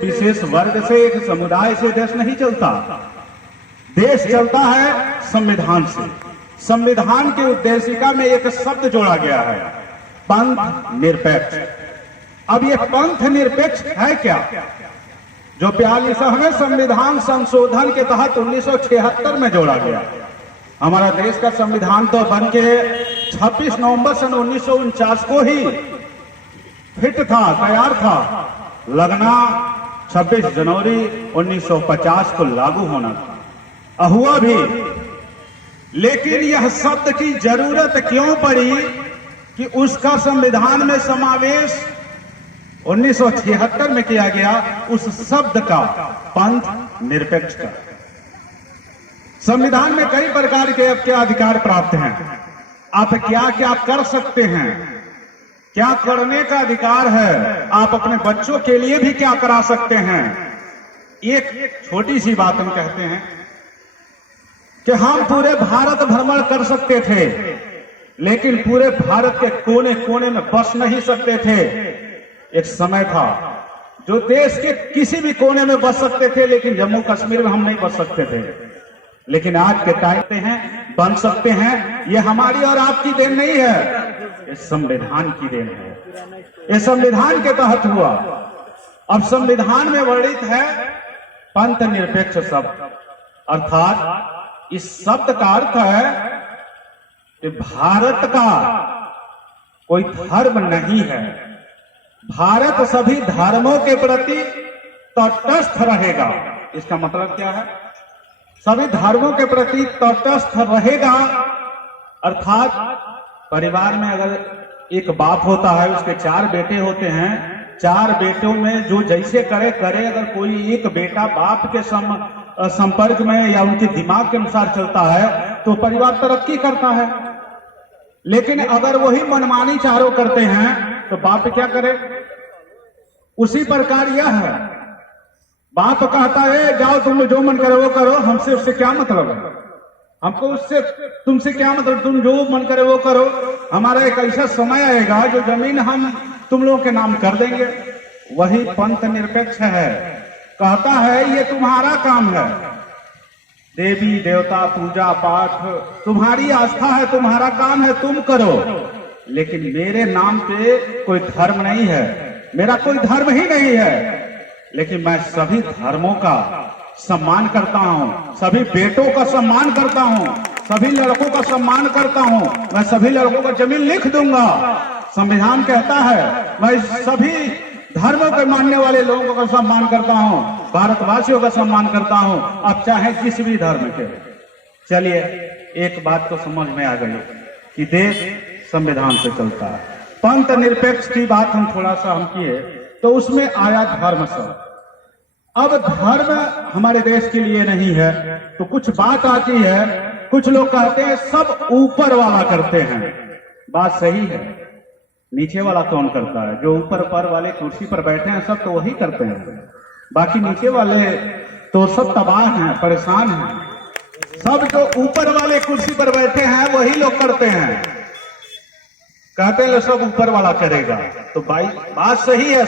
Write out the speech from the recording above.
विशेष वर्ग से, एक समुदाय से देश नहीं चलता। देश चलता है संविधान से। संविधान की उद्देशिका में एक शब्द जोड़ा गया है, पंथ निरपेक्ष। अब ये पंथ निरपेक्ष है क्या? जो 42वें संविधान संशोधन के तहत 1976 में जोड़ा गया। हमारा देश का संविधान तो बन के 26 नवंबर सन 1949 को ही फिट था, तैयार था। लगना 26 जनवरी 1950 को लागू होना था, हुआ भी। लेकिन यह शब्द की जरूरत क्यों पड़ी कि उसका संविधान में समावेश 1976 में किया गया, उस शब्द का, पंथ निरपेक्ष का। संविधान में कई प्रकार के अधिकार प्राप्त हैं। आप क्या क्या कर सकते हैं, क्या करने का अधिकार है, आप अपने बच्चों के लिए भी क्या करा सकते हैं। एक छोटी सी बात हम कहते हैं कि हम पूरे भारत भ्रमण कर सकते थे, लेकिन पूरे भारत के कोने कोने में बस नहीं सकते थे। एक समय था जो देश के किसी भी कोने में बस सकते थे, लेकिन जम्मू कश्मीर में हम नहीं बस सकते थे। लेकिन आज के टाइम पे हैं, बन सकते हैं। ये हमारी और आपकी देन नहीं है, ये संविधान की देन है। ये संविधान के तहत हुआ। अब संविधान में वर्णित है पंथ निरपेक्ष शब्द, अर्थात इस शब्द का अर्थ है कि भारत का कोई धर्म नहीं है। भारत सभी धर्मों के प्रति तटस्थ रहेगा। इसका मतलब क्या है? सभी धर्मों के प्रति तटस्थ रहेगा, अर्थात परिवार में अगर एक बाप होता है, उसके 4 बेटे होते हैं, 4 बेटों में जो जैसे करे। अगर कोई एक बेटा बाप के संपर्क में या उनके दिमाग के अनुसार चलता है तो परिवार तरक्की करता है। लेकिन अगर वही मनमानी चारों करते हैं तो बाप क्या करे? उसी प्रकार यह है, बाप कहता है जाओ तुम जो मन करे वो करो, हमसे उससे क्या मतलब है, हमको उससे तुमसे क्या मतलब, तुम जो मन करे वो करो। हमारा एक ऐसा समय आएगा जो जमीन हम तुम लोगों के नाम कर देंगे। वही पंथ निरपेक्ष है, कहता है ये तुम्हारा काम है। देवी देवता पूजा पाठ तुम्हारी आस्था है, तुम्हारा काम है, तुम करो। लेकिन मेरे नाम पे कोई धर्म नहीं है, मेरा कोई धर्म ही नहीं है। लेकिन मैं सभी धर्मों का सम्मान करता हूं, सभी बेटों का सम्मान करता हूं, सभी लड़कों का सम्मान करता हूं। मैं सभी लड़कों को जमीन लिख दूंगा। संविधान कहता है मैं सभी धर्मों के मानने वाले लोगों का सम्मान करता हूं, भारतवासियों का सम्मान करता हूं, अब चाहे किसी भी धर्म के। चलिए, एक बात तो समझ में आ गई कि देश संविधान से चलता है। पंथ निरपेक्ष की बात हम थोड़ा सा हम किए तो उसमें आया धर्म सब। अब धर्म हमारे देश के लिए नहीं है तो कुछ बात आती है। कुछ लोग कहते हैं सब ऊपर वाला करते हैं। बात सही है, नीचे वाला कौन करता है? जो ऊपर पर वाले कुर्सी पर बैठे हैं सब तो वही करते हैं, बाकी नीचे वाले तो सब तबाह हैं, परेशान हैं। सब जो ऊपर वाले कुर्सी पर बैठे हैं वही लोग करते हैं। कहते हैं सब ऊपर वाला करेगा, तो भाई बात सही है।